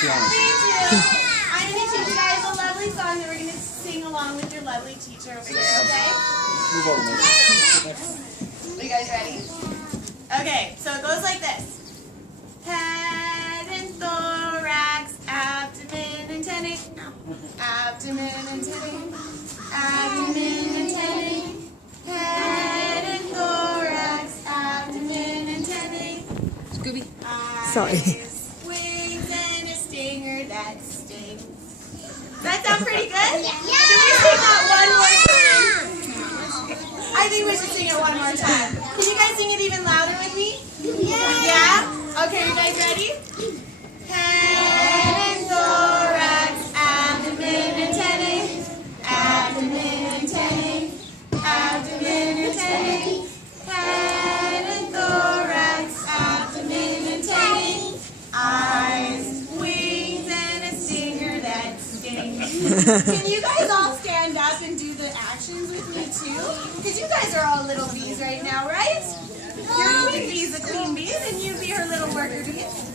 Fiyouna. Me too. I'm going to teach you guys a lovely song that we're going to sing along with your lovely teacher over here, okay? Move over, Menisa. Are you guys ready? Okay, so it goes like this. Head and thorax, abdomen and tummy. Abdomen and tummy. Abdomen and tummy. Head and thorax, abdomen and tummy. Scooby. Eyes, Sorry. wings, and a stinger that stings. Does that sound pretty good? Yeah. Should we sing that one more time? I think we should sing it one more time. Can you guys sing it even louder with me? Yeah? Okay, you guys ready? Head and thorax, abdomen and tummy. Abdomen and tummy. Abdomen and tummy. Head and thorax, abdomen and tummy. Eyes, wings, and a stinger that stings. Can you guys all stand up and do the actions with me too? Because you guys are all little bees right now, right? You're queen bees, the queen bees, and you be her little worker bees.